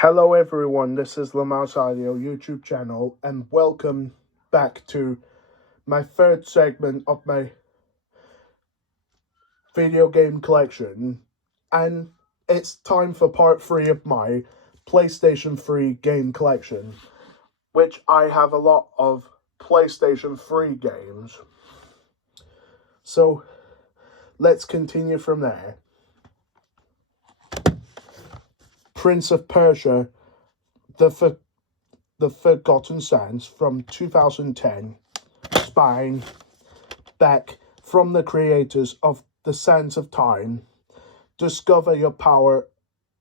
Hello everyone, this is Lamar's Audio YouTube channel and welcome back to my third segment of my video game collection, and it's time for part 3 of my PlayStation 3 game collection, which I have a lot of PlayStation 3 games. So let's continue from there. Prince of Persia, The Forgotten Sands from 2010, Spine, back from the creators of The Sands of Time. Discover your power,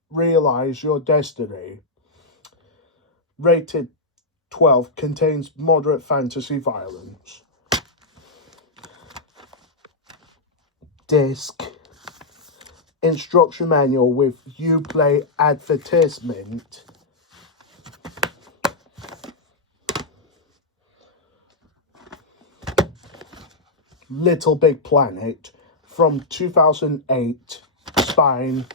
realize your destiny. Rated 12, contains moderate fantasy violence. Disc, instruction manual with Uplay advertisement. Little Big Planet from 2008, Spine,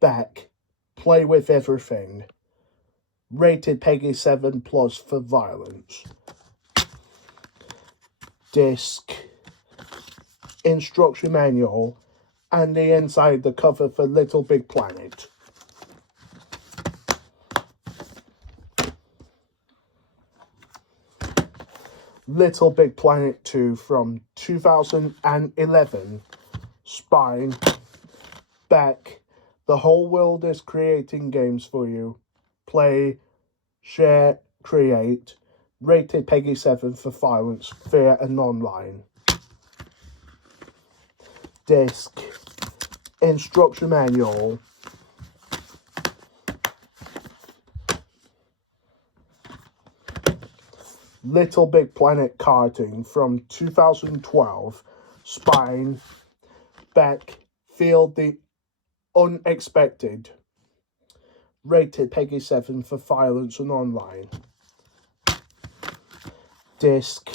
back, play with everything. Rated Peggy 7 plus for violence. Disc, instruction manual, and the inside the cover for Little Big Planet. Little Big Planet 2 from 2011, Spine, back, the whole world is creating games for you. Play, share, create. Rated Peggy 7 for violence, fear and online. Disc, instruction manual, Little Big Planet karting from 2012, Spine, back, feel the unexpected. Rated Peggy 7 for violence and online. Disc,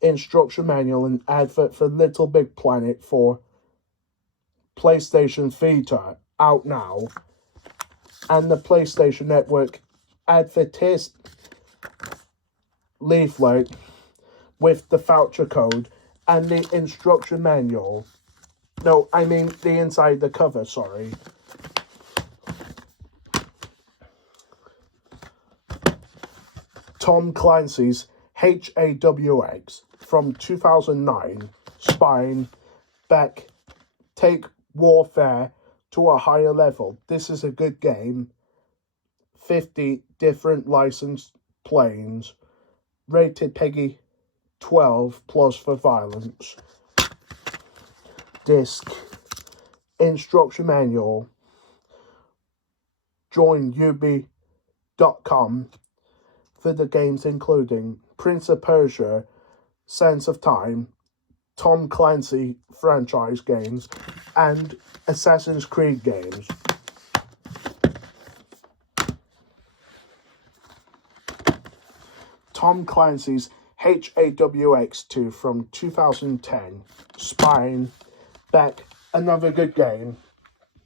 instruction manual and advert for Little Big Planet for PlayStation Vita, out now, and the PlayStation Network advertised leaflet with the voucher code and the instruction manual. No, I mean the inside the cover, sorry. Tom Clancy's HAWX from 2009, Spine, back, take warfare to a higher level. This is a good game. 50 different licensed planes. Rated Peggy 12 plus for violence. Disc, instruction manual. Join ubi.com for the games including Prince of Persia, Sands of Time, Tom Clancy franchise games, and Assassin's Creed games. Tom Clancy's HAWX2 from 2010, Spine, back, another good game.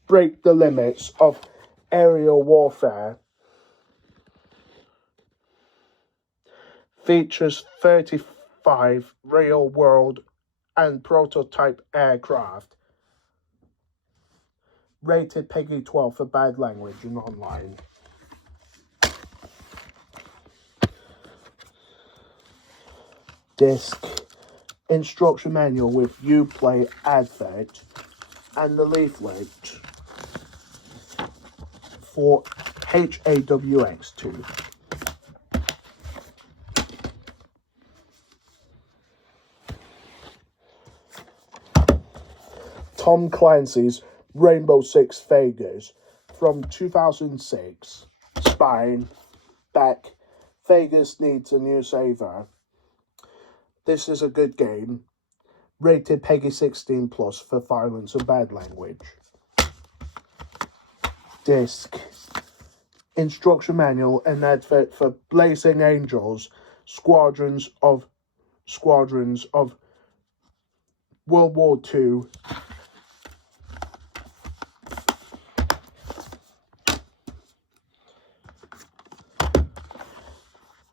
Break the limits of aerial warfare. Features 35 real-world and prototype aircraft. Rated Peggy 12 for bad language and online. Disc, instruction manual with Uplay advert and the leaflet for HAWX2. Tom Clancy's Rainbow Six Vegas from 2006, Spine, back, Vegas needs a new saver. This is a good game. Rated Peggy 16 plus for violence and bad language. Disc, instruction manual and advert for Blazing Angels, Squadrons of World War II.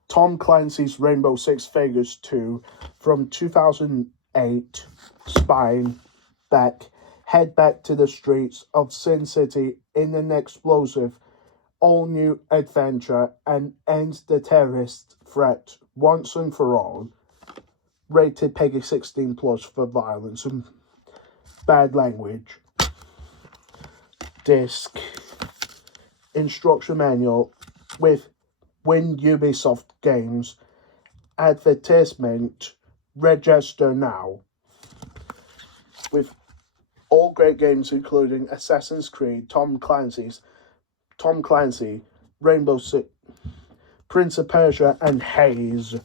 Tom Clancy's Rainbow Six Vegas 2 from 2008, Spine, head back to the streets of Sin City in an explosive, all-new adventure and ends the terrorist threat once and for all. Rated Peggy 16 plus for violence and bad language. Disc. Instruction manual with Win Ubisoft Games. Advertisement. Register now. With all great games including Assassin's Creed, Tom Clancy, Rainbow Six, Prince of Persia, and Haze.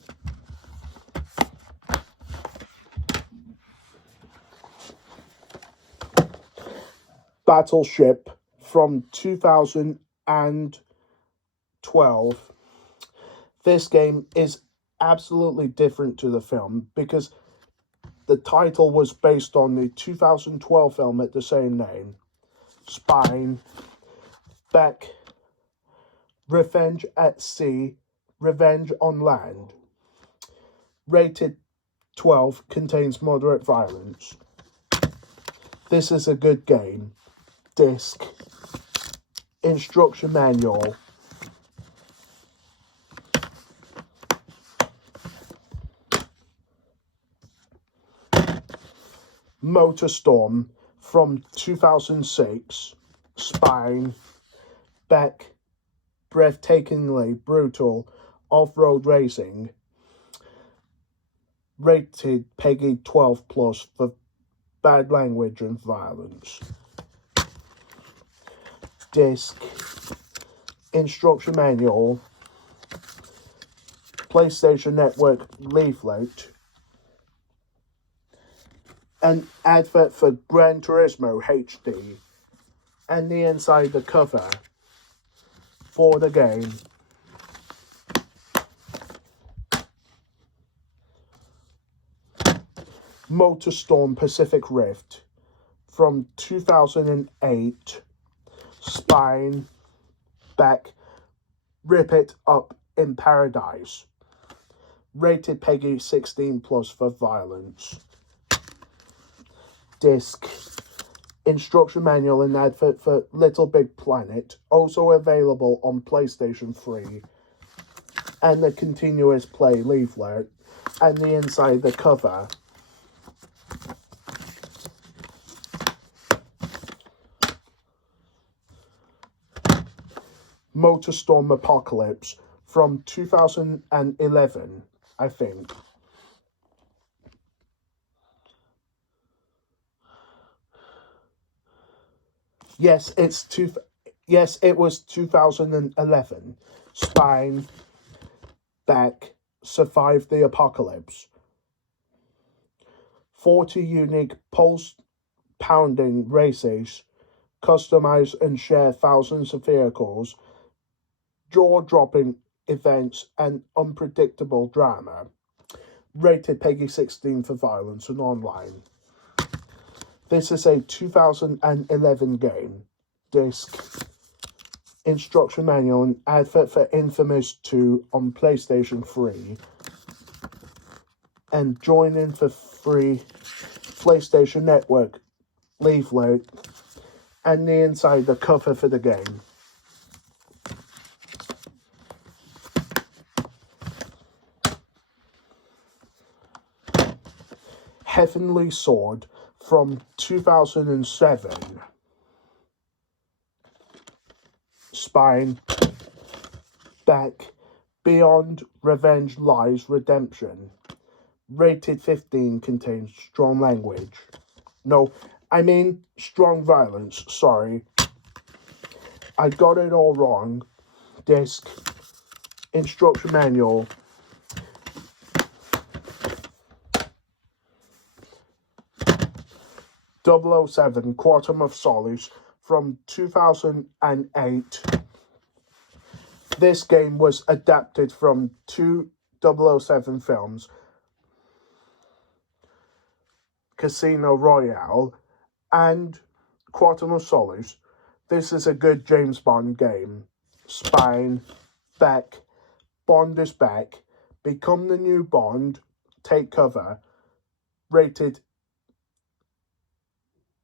Battleship from 2012. This game is absolutely different to the film because the title was based on the 2012 film at the same name. Spine, Beck, Revenge at Sea, Revenge on Land. Rated 12, contains moderate violence. This is a good game. Disc. Instruction manual. Motorstorm from 2006. Spine. Beck. Breathtakingly brutal off-road racing. Rated Peggy 12 plus for bad language and violence. Disc. Instruction manual. PlayStation Network leaflet. An advert for Gran Turismo HD. And the inside the cover for the game. Motorstorm Pacific Rift from 2008. Spine, Beck, Rip It Up in Paradise. Rated Peggy 16 plus for violence. Disc. Instruction manual and advert for Little Big Planet, also available on PlayStation 3. And the continuous play leaflet, and the inside the cover. Motorstorm Apocalypse from 2011, I think. Yes, it was 2011. Spine, Beck, Survive the Apocalypse. 40 unique pulse-pounding races, customize and share thousands of vehicles, jaw-dropping events, and unpredictable drama. Rated Peggy 16 for violence and online. This is a 2011 game. Disc. Instruction manual and advert for Infamous 2 on PlayStation 3. And join in for free PlayStation Network leaflet and the inside the cover for the game. Heavenly Sword from 2007. Spine, Beck, Beyond Revenge Lies Redemption. Rated 15, contains strong language. No, I mean strong violence, sorry. I got it all wrong. Disc. Instruction manual. .007 Quantum of Solace from 2008. This game was adapted from two 007 films, Casino Royale and Quantum of Solace. This is a good James Bond game. Spine, Beck, Bond is back. Become the new Bond. Take cover. Rated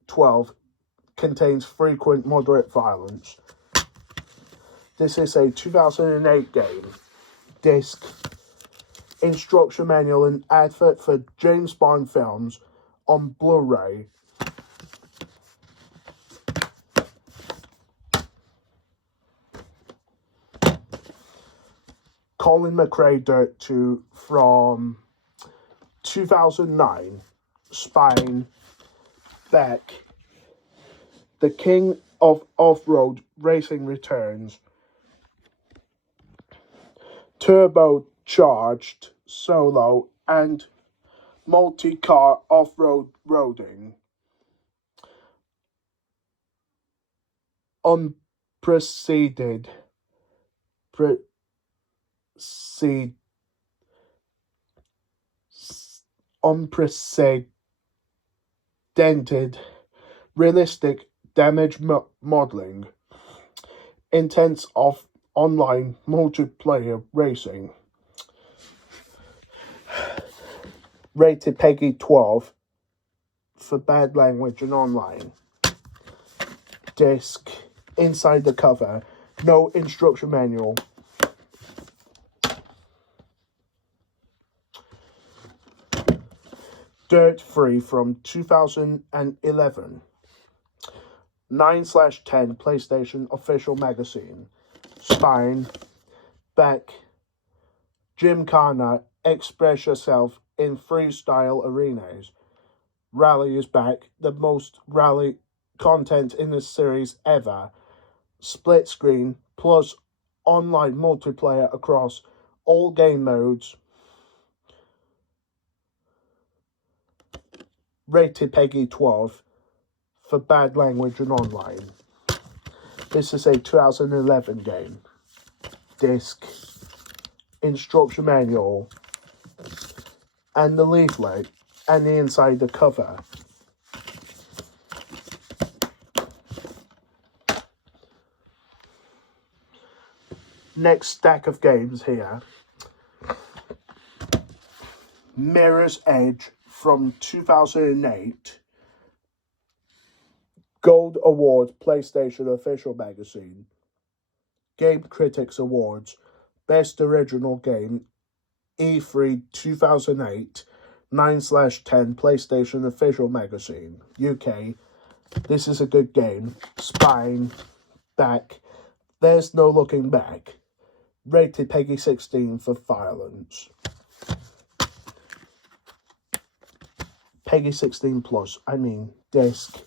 12. Contains frequent moderate violence. This is a 2008 game. Disc, instruction manual and advert for James Bond films on Blu-ray. Colin McRae Dirt 2 from 2009. Spine, back. The King of Off-Road Racing returns. Turbocharged solo and multi-car off-road roading. Unprecedented realistic damage modeling, intense online multiplayer racing. Rated PEGI 12 for bad language and online. Disc, inside the cover, no instruction manual. Dirt Free from 2011. 9/10 PlayStation official magazine. Spine, back. Gymkhana, express yourself in freestyle arenas. Rally is back, the most rally content in this series ever. Split screen plus online multiplayer across all game modes. Rated PEGI 12 for bad language and online. This is a 2011 game. Disc, instruction manual, and the leaflet, and the inside the cover. Next stack of games here. Mirror's Edge from 2008. Gold Award PlayStation official magazine. Game Critics Awards. Best Original Game. E3 2008. 9/10 PlayStation official magazine. UK. This is a good game. Spine. Back. There's no looking back. Rated PEGI 16 for violence. PEGI 16 plus, disc.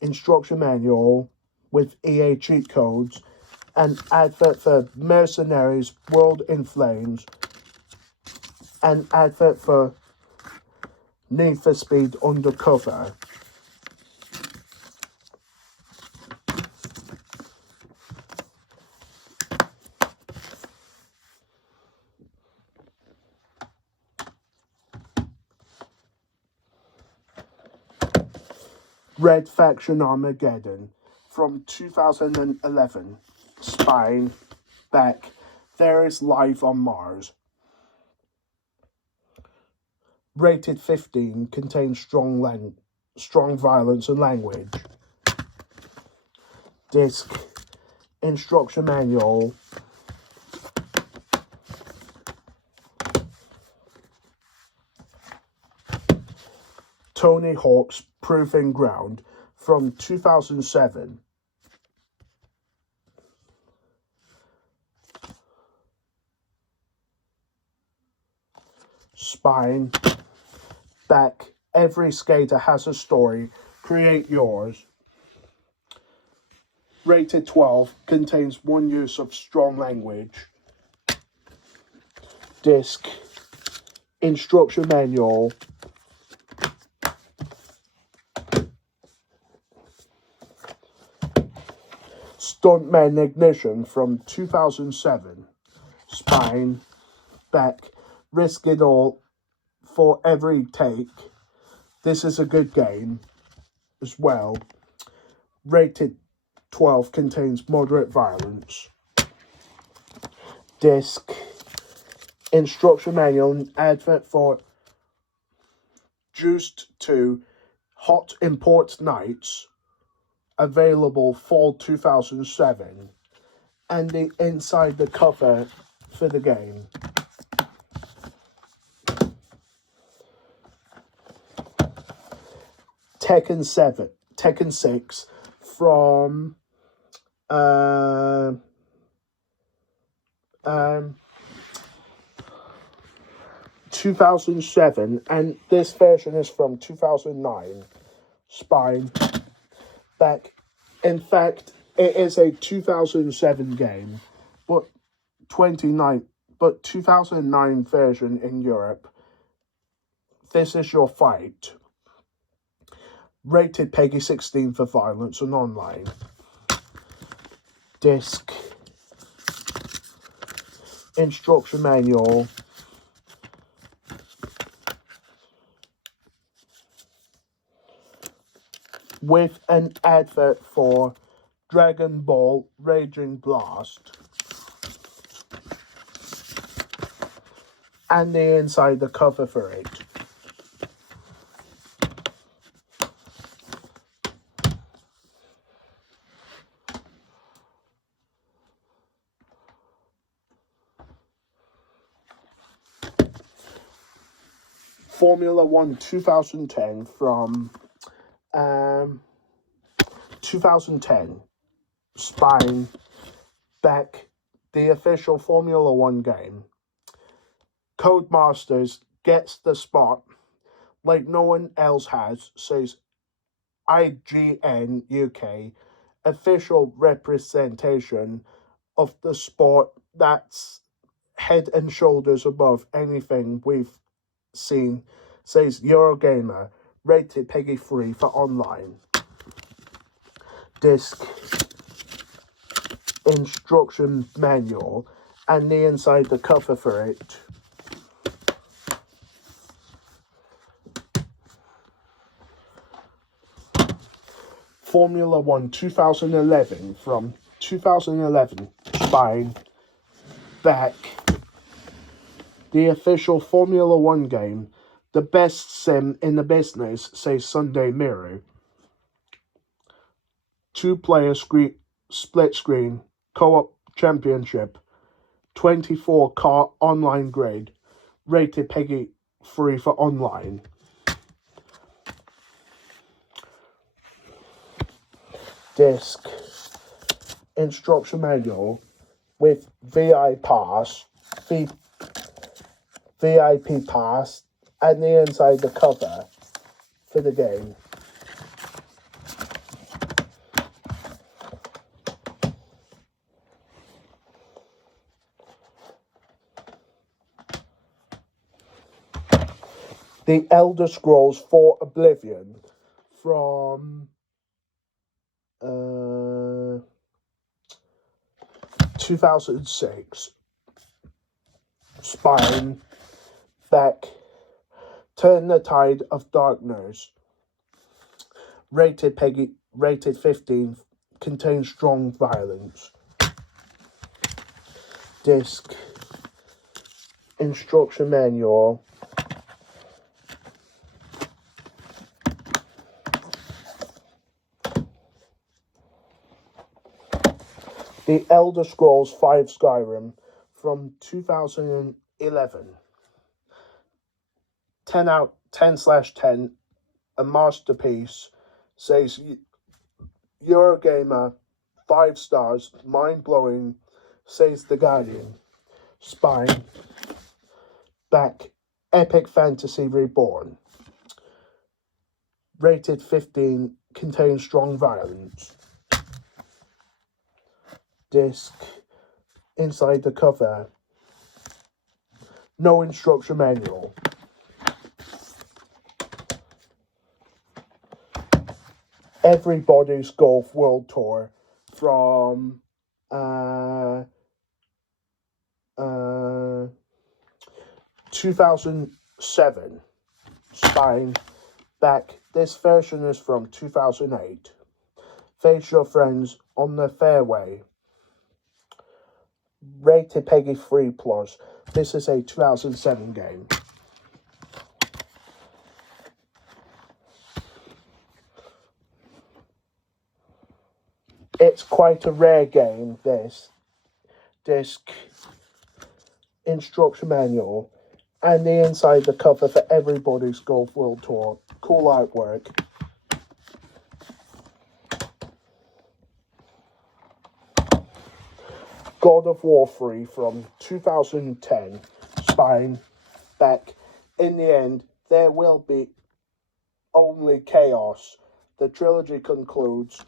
Instruction manual with EA cheat codes. An advert for Mercenaries World in Flames. An advert for Need for Speed Undercover. Red Faction Armageddon from 2011. Spine, back. There is life on Mars. Rated 15, contains strong violence and language. Disc, instruction manual. Tony Hawk's Proving Ground from 2007. Spine, back. Every skater has a story. Create yours. Rated 12, contains one use of strong language. Disc, instruction manual. Stuntman Ignition from 2007. Spine, back. Risk it all for every take. This is a good game as well. Rated 12, contains moderate violence. Disc, Instruction manual and advert for Juiced 2 Hot Import Nights, available fall 2007, and the inside the cover for the game. Tekken 6 from 2007, and this version is from 2009. Spine back. In fact, it is a 2007 game, but 2009 version in Europe. This is your fight. Rated PEGI 16 for violence and online. Disc. Instruction manual. With an advert for Dragon Ball Raging Blast. And the inside the cover for it. Formula 1 2010 from 2010. Spine back, the official Formula 1 game. Codemasters gets the spot like no one else has, says IGN UK, official representation of the sport that's head and shoulders above anything we've seen, says Eurogamer, rated PEGI 3 for online. Disc. Instruction manual and the inside the cover for it. Formula 1 2011 from 2011. Spine back, the official Formula 1 game, the best sim in the business, says Sunday Mirror. 2-player split screen co-op championship, 24 car online grade, rated PEGI 3 for online. Disc. Instruction manual with VIP pass, and the inside the cover for the game. The Elder Scrolls 4 Oblivion from 2006. Spine back, turn the tide of darkness. Rated PEGI, rated 15, contains strong violence. Disc. Instruction manual. The Elder Scrolls 5 Skyrim from 2011. 10/10, a masterpiece, says Eurogamer, 5 stars, mind-blowing, says The Guardian. Spine back, epic fantasy reborn. Rated 15, contains strong violence. Disc. Inside the cover. No instruction manual. Everybody's Golf World Tour from 2007. Spine back. This version is from 2008. Face your friends on the fairway. Rated PEGI 3+. This is a 2007 game. It's quite a rare game, this. Disc, instruction manual, and the inside the cover for Everybody's Golf World Tour. Cool artwork. God of War 3 from 2010. Spine, back. In the end, there will be only chaos. The trilogy concludes.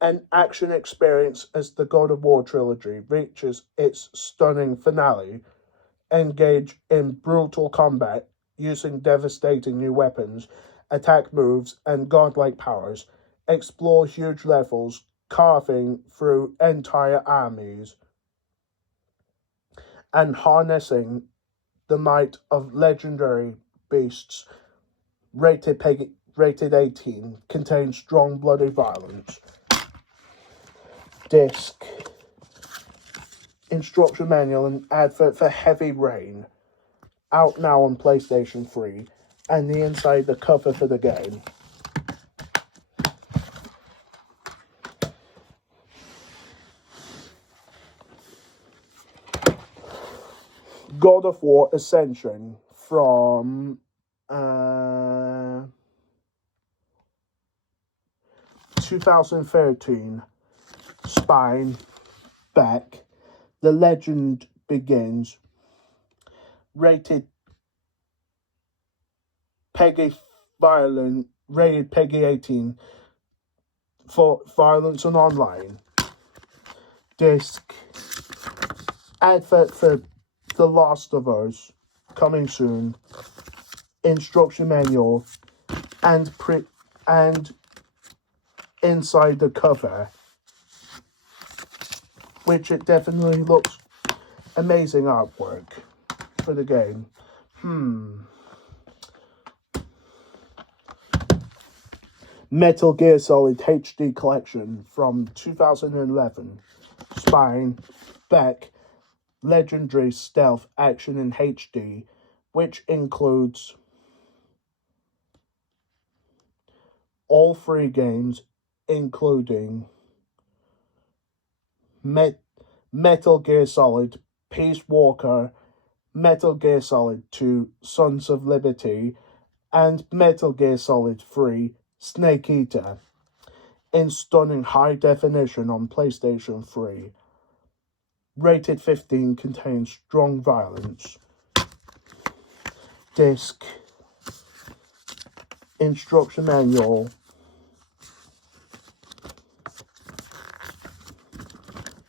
An action experience as the God of War trilogy reaches its stunning finale. Engage in brutal combat using devastating new weapons, attack moves, and godlike powers. Explore huge levels, carving through entire armies, and harnessing the might of legendary beasts. Rated 18, contains strong bloody violence. Disc, instruction manual and advert for Heavy Rain, out now on PlayStation 3, and the inside the cover for the game. God of War Ascension from 2013. Spine, back. The legend begins. Rated Peggy 18 for violence and online. Disc, advert for The Last of Us, coming soon. Instruction manual and inside the cover, which it definitely looks amazing artwork for the game. Metal Gear Solid HD Collection from 2011. Spine, back. Legendary stealth action in HD, which includes all 3 games, including Metal Gear Solid Peace Walker, Metal Gear Solid 2 Sons of Liberty, and Metal Gear Solid 3 Snake Eater, in stunning high definition on PlayStation 3. Rated 15, contains strong violence. Disc, instruction manual,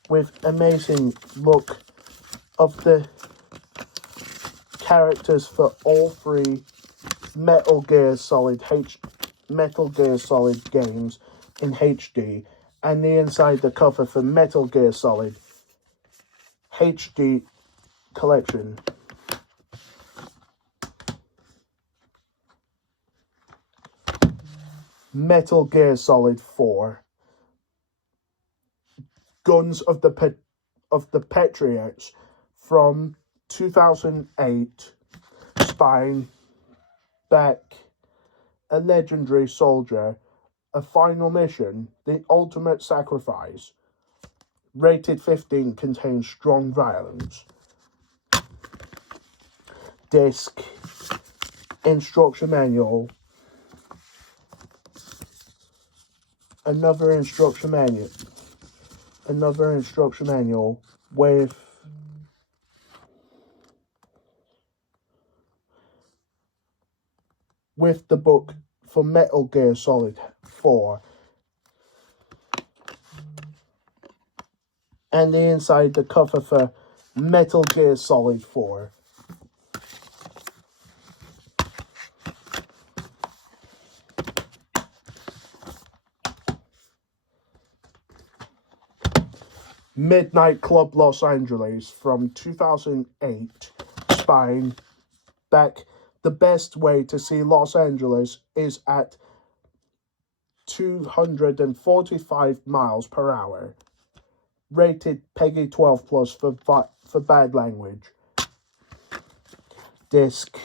with amazing look of the characters for all 3 Metal Gear Solid games in HD, and the inside the cover for Metal Gear Solid HD Collection. Metal Gear Solid 4. Guns of the Patriots from 2008. Spine, back. A legendary soldier. A final mission. The ultimate sacrifice. Rated 15, contains strong violence. Disc, instruction manual. Another instruction manual with the book for Metal Gear Solid 4, and the inside the cover for Metal Gear Solid 4. Midnight Club Los Angeles from 2008. Spine, back. The best way to see Los Angeles is at 245 miles per hour. Rated Peggy 12 plus for bad language. Disc.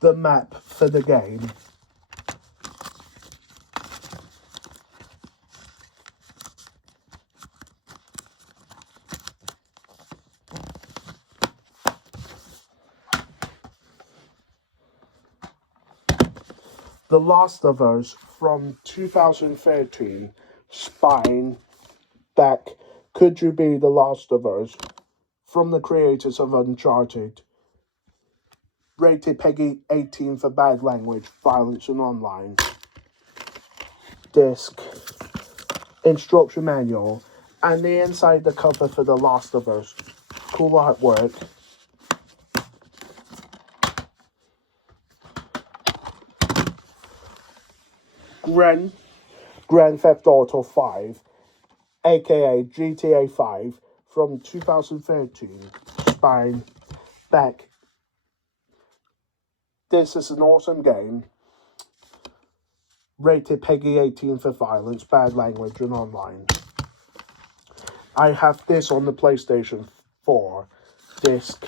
The map for the game. The Last of Us from 2013. Spine. Back. Could You Be the Last of Us? From the creators of Uncharted. Rated Peggy 18 for bad language, violence and online. Disc. Instruction manual. And the inside the cover for The Last of Us. Cool artwork. Grand Theft Auto 5, aka GTA 5 from 2013. Spine. Back. This is an awesome game. Rated Peggy 18 for violence, bad language and online. I have this on the PlayStation 4. Disc.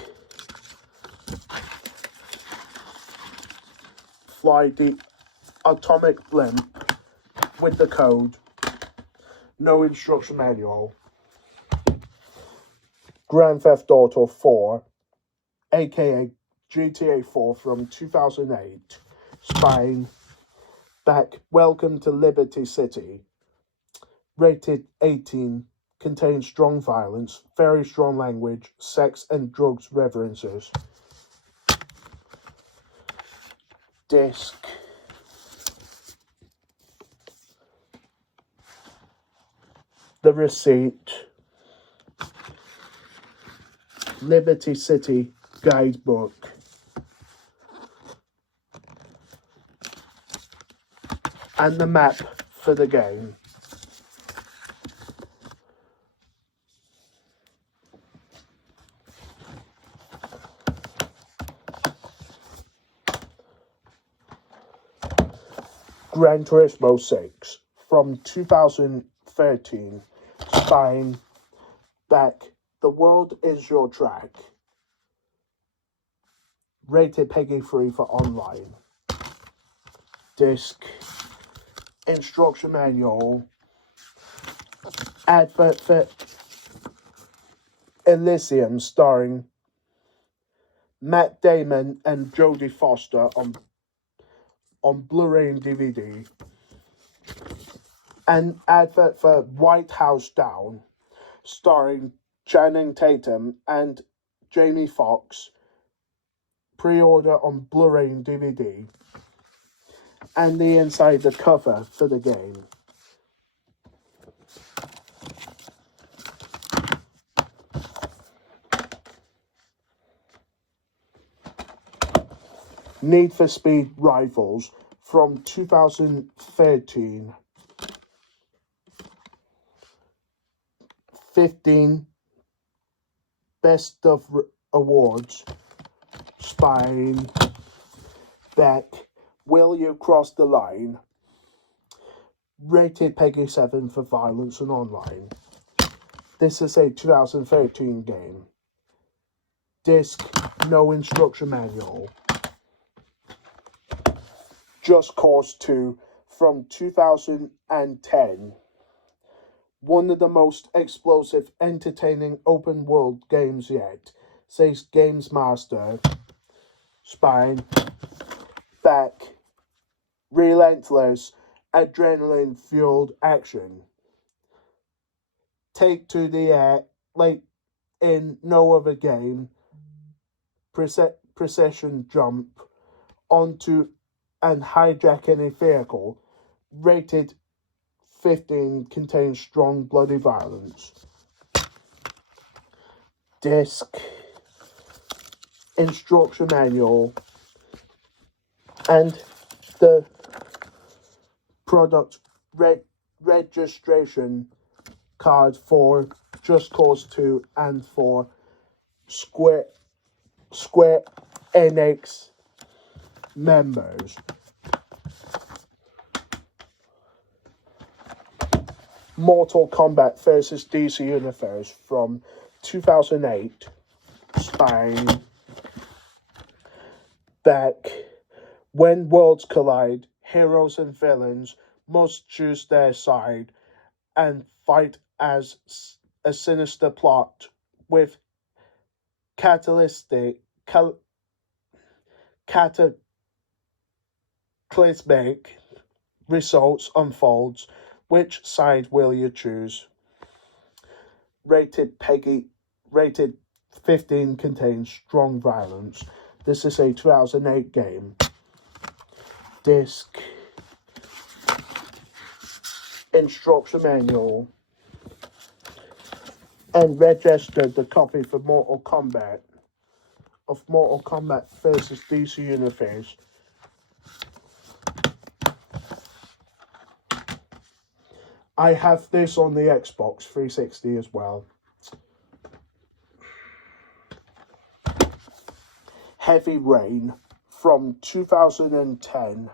Fly the atomic blimp with the code. No instruction manual. Grand Theft Auto 4, aka GTA 4 from 2008. Spine. Back. Welcome to Liberty City. Rated 18. Contains strong violence, very strong language, sex and drugs references. Disc. The receipt. Liberty City guidebook. And the map for the game. Gran Turismo 6 from 2013. Spine. Back. The world is your track. Rated Peggy 3 for online. Disc. Instruction manual. Advert for Elysium starring Matt Damon and Jodie Foster on Blu-ray and DVD. An advert for White House Down starring Channing Tatum and Jamie Foxx. Pre-order on Blu-ray and DVD. And the inside the cover for the game. Need for Speed Rivals from 2013. 15 Best of Awards. Spine. Back. Will You Cross the Line? Rated Peggy 7 for violence and online. This is a 2013 game. Disc. No instruction manual. Just Cause 2 from 2010. One of the most explosive, entertaining open world games yet, says Games Master. Spine. Back. Relentless, adrenaline fueled action. Take to the air like in no other game. Precision jump onto and hijacking a vehicle. Rated 15. Contains strong bloody violence. Disc. Instruction manual. And the product registration card for Just Cause 2 and for Square Enix members. Mortal Kombat vs. DC Universe from 2008. Spain. Back. When worlds collide, heroes and villains must choose their side and fight as a sinister plot with cataclysmic results unfolds. Which side will you choose? Rated 15, contains strong violence. This is a 2008 game. Disc. Instruction manual. And registered the copy for Mortal Kombat vs. DC Universe. I have this on the Xbox 360 as well. Heavy Rain from 2010.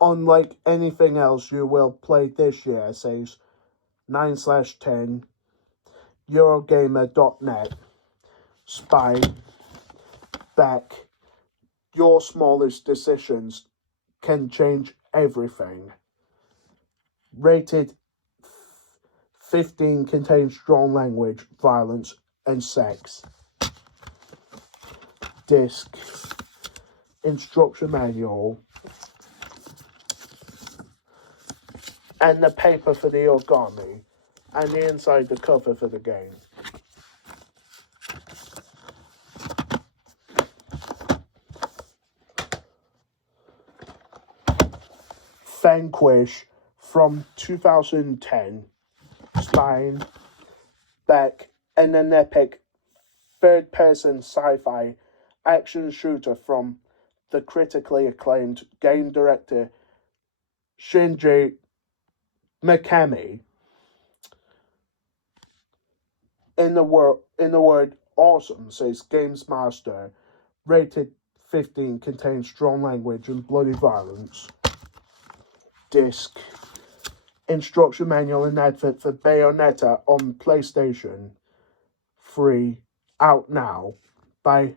Unlike anything else you will play this year, says 9/10 Eurogamer.net. Spy. Back. Your smallest decisions can change everything. Rated 15, contains strong language, violence, and sex. Disc. Instruction manual. And the paper for the origami. And the inside the cover for the game. Vanquish from 2010. Spine. Back. And an epic third-person sci-fi action shooter from the critically acclaimed game director Shinji Mikami. In the word awesome, says Games Master. Rated 15, contains strong language and bloody violence. Disc. Instruction manual and advert for Bayonetta on PlayStation 3, out now, by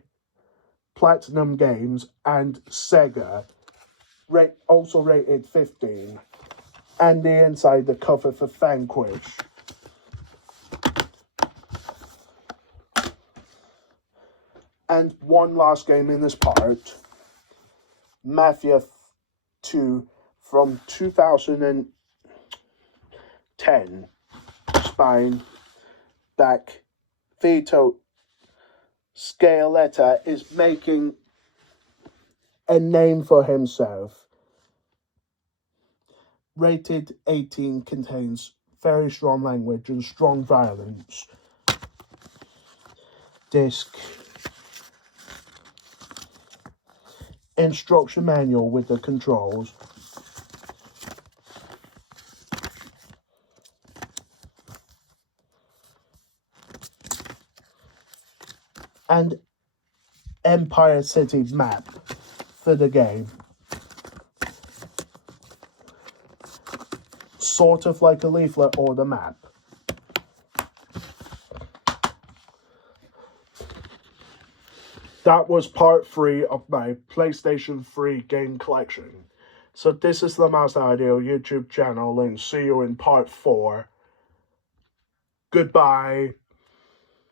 Platinum Games and Sega. Also rated 15. And the inside the cover for Vanquish. And one last game in this part. Mafia 2 from 2010. Spine. Back. Vito Scaletta is making a name for himself. Rated 18, contains very strong language and strong violence. Disc. Instruction manual with the controls. And Empire City map for the game. Sort of like a leaflet or the map. That was part 3 of my PlayStation 3 game collection. So this is the Master Idea YouTube channel, and see you in part 4. Goodbye.